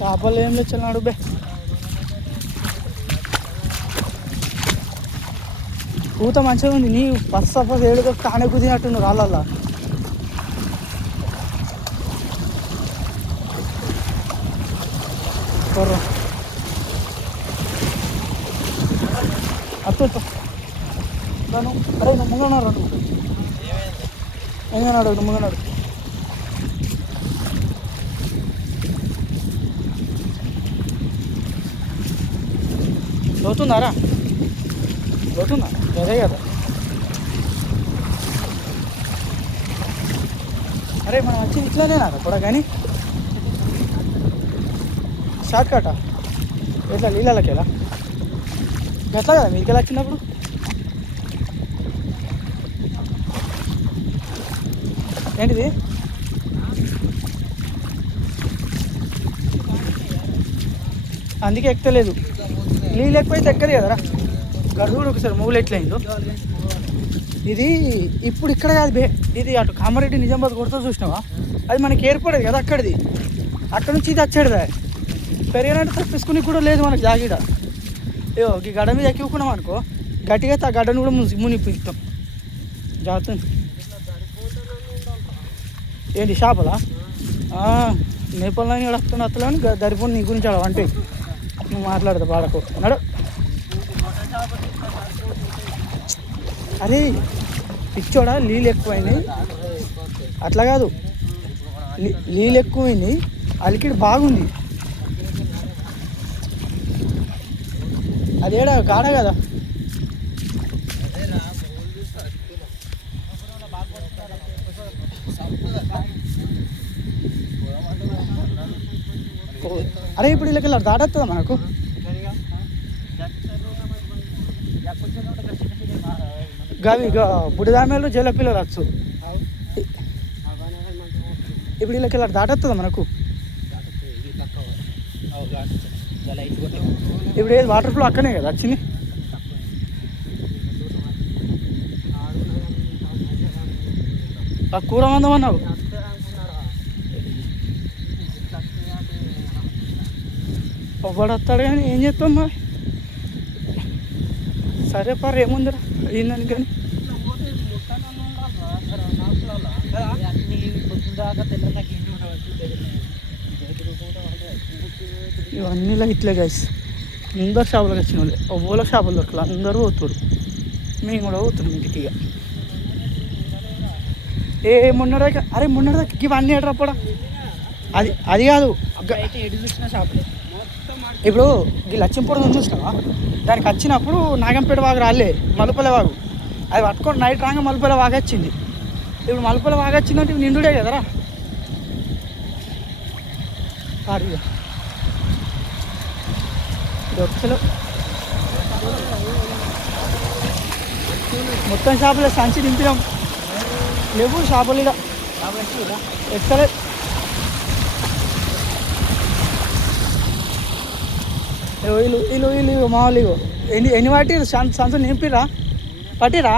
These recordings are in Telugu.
చేపలు ఏం లేచన్నాడు బే. పూత మంచిగా ఉంది. నీ ఫస్ట్ ఏడుగా కానే కుదినట్టు రాళ్ళల్లా. అత్తు నన్ను అరే నువ్వు ముంగన్నాడు నువ్వు ఎంగన్నాడు నువ్వు ముంగన్నాడు. లోతుందారా లోతుందా అదే కదా. అరే మనం వచ్చి ఇట్లానేనా కూడా కానీ షార్ట్ కట్టా ఎట్లా నీళ్ళకి ఎలా ఎట్లా కదా మీకు ఎలా వచ్చినప్పుడు. ఏంటిది అందుకే ఎక్కలేదు. నీళ్ళు ఎక్కువైతే ఎక్కదు కదరా. గడువుడు ఒకసారి మూలు ఎట్లయిందో. ఇది ఇప్పుడు ఇక్కడ కాదు బే, ఇది అటు కామారెడ్డి నిజామాబాద్ కొడుతూ చూసినావా, అది మనకి ఏర్పడేది కదా అక్కడిది. అక్కడ నుంచి ఇది వచ్చాడుదా పెరిగినట్టు తప్పించుకుని కూడా లేదు మనకు జాగిడ. ఏవో ఈ గడ్డ మీద ఎక్కికున్నాం అనుకో గట్టిగా ఆ గడ్డను కూడా మునిపిస్తాం జాగ్రత్త. ఏంటి చేపలా నేపాల్లో కూడా వస్తున్నా వస్తలేని దరిపోని నీ గురించి అలా అంటే నువ్వు మాట్లాడతా బాడకు అన్నాడు. అరే పిచ్చోడా నీళ్ళు ఎక్కువైనాయి. అట్లా కాదు నీళ్ళు ఎక్కువైంది, అలికిడి బాగుంది. అదేడా గాడ కదా. అరే ఇప్పుడు వీళ్ళకి ఇలా దాటొస్తుందా మనకు. గవి బుడిదామేలు జైల పిల్లలు వచ్చు. ఇప్పుడు వీళ్ళకి ఇలా దాటొస్తుందా మనకు. ఇప్పుడు ఏది వాటర్ ఫ్లో అక్కనే కదా వచ్చింది. ఆ కూర మందం అన్నావు. ఒవ్వడు వస్తాడు కానీ ఏం చెప్తాం మరి. సరే పర్ ఏముందిరా అయిందని కానీ ఇవన్నీ ఇట్లే గైస్. అందరు షాపులకు వచ్చిన వాళ్ళే, ఒవ్వలో షాపులు దొరకలే, అందరూ పోతురు. మేము కూడా పోతున్నాం ఇంటికి. ఇక మొన్నదాకా అరే మొన్నదాకా ఇవన్నీ ఏడ్రప్పడా అది కాదు. ఇప్పుడు ఈ లక్ష్మీపురం నుంచి చూసినావా, దానికి వచ్చినప్పుడు నాగంపేట వాగు రాలే మలుపల వాగు, అది పట్టుకొని నైట్ రాగా మలుపల వాగు వచ్చింది. ఇప్పుడు మలుపల వాగు వచ్చిందంటే నిండుడే కదరా. దొరకలు మొత్తం షాపులో సంచి నింపినాం, లేవు షాపులు ఇక ఎక్కలే. వీళ్ళు మామూలు ఎన్ని వాటి సంచులు నింపిరా పట్టిరా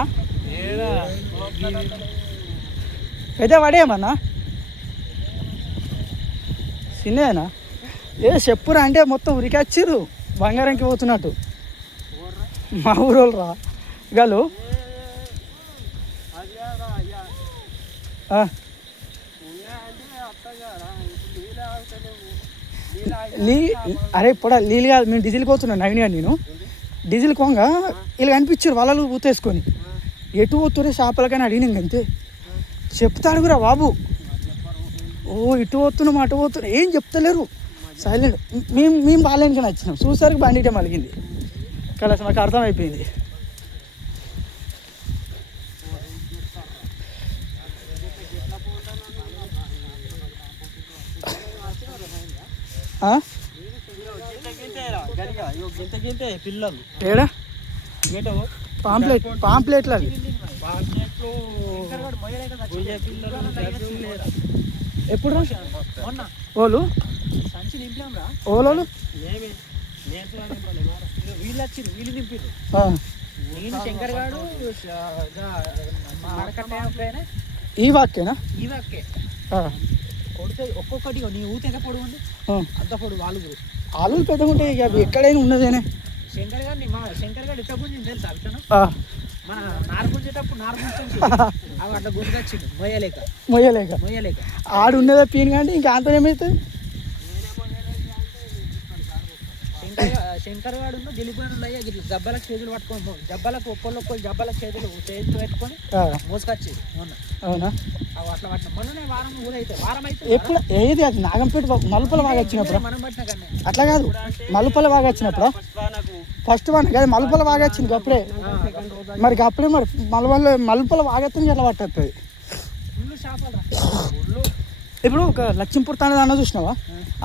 అయితే పడేయమన్నా చిన్నదేనా. చెప్పురా అంటే మొత్తం ఉరికొచ్చిర్రు బంగారంకి పోతున్నట్టు. మా ఊరోళ్ళు రా గలు అరే ఇప్పుడు నీళ్ళు కాదు, మేము డీజిల్ పోతున్నాను నవీన్ గారు. నేను డీజిల్ కొంగ వీళ్ళు కనిపించారు వాళ్ళు ఊతేసుకొని ఎటు పోతురే షాపులకని అడిగినాం అంతే. చెప్తాడు కూడా బాబు, ఓ ఇటు పోతున్నాం అటు పోతున్నాం ఏం చెప్తలేరు సైలెంట్. మేము బాగాలేని కానీ వచ్చినాం, చూసరికి బండిటే మలిగింది కదా, నాకు అర్థమైపోయింది. పిల్లలు ఏడా పాంప్లెట్లు అవి ఎప్పుడు ఓలు ఓలోలు వీళ్ళు వచ్చింది, వీళ్ళు నింపారు. నేను శంకర్ గారు ఈ వాక్యేనా ఈ వాక్కే కొడితే ఒక్కొక్కటి నీ ఊత ఎంత పొడుగు ఉంది అంత పొడుగు వాళ్ళు ఆలులు పెద్దగా ఉంటాయి ఇక అవి ఎక్కడైనా ఉన్నదేనే. శంకర్ గారిని మా శంకర్ గారు ఎట్లా గుంజింది తెలుసా విషయం? మన నారు గుంజేటప్పుడు నారు గుంజి అవి అట్లా గుంజుకొచ్చింది మొయ్యలేక ఆడు ఉన్నదా పీన్ కానీ ఇంకా అంత ఏమవుతుంది. శంకర్ గారు గెలిపోయిన అయ్యా ఇట్లా జబ్బలకు చేతులు పట్టుకొని జబ్బలకు ఒక్కళ్ళు జబ్బలకు చేతులు పెట్టుకొని మోసుకొచ్చేది మొన్న. అవునా? అవి అట్లా పట్టిన మొన్ననే వారం అయితే ఎప్పుడు ఏది అది నాగంపేట మలుపుల బాగా వచ్చినప్పుడు మనం పట్టిన కానీ అట్లా కాదు, మలుపుల బాగా వచ్చినప్పుడు ఫస్ట్ వన్ కదా మలుపుల బాగా వచ్చింది అప్పుడే. మరి అప్పుడే మరి మలుపుల బాగెత్తుంది ఎట్లా పట్టేస్తుంది. ఫుల్ షాపులు ఇప్పుడు ఒక లక్ష్మీపూర్ తానే అన్న చూసినావా?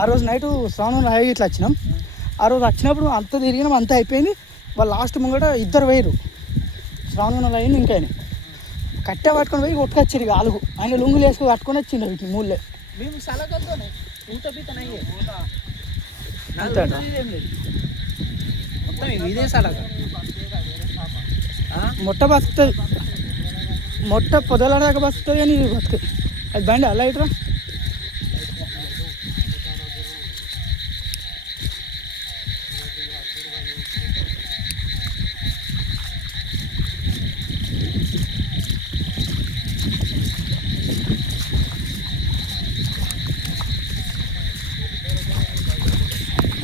ఆ రోజు నైట్ శ్రావణం అయ్యి ఇట్లా వచ్చినాం. ఆ రోజు వచ్చినప్పుడు అంత తిరిగినాం, అంతా అయిపోయింది. వాళ్ళు లాస్ట్ ముంగట 2 వేయరు శ్రావణం అయింది. ఇంకా కట్టె పట్టుకొని పోయి కొట్టుకొచ్చారు ఇక ఆలుగు. ఆయన లుంగులు వేసుకొని కట్టుకొని వచ్చిండు వీటిని మూలే. మేము సలగలతోనే ఊత పీతనయ్యే అంతే మొత్తం ఇదే సలగ మొట్ట బతుకుతుంది, మొట్ట పొదలడాక బతుకుతుంది కానీ ఇది బతుకు. అది బండి అలా ఇట్రా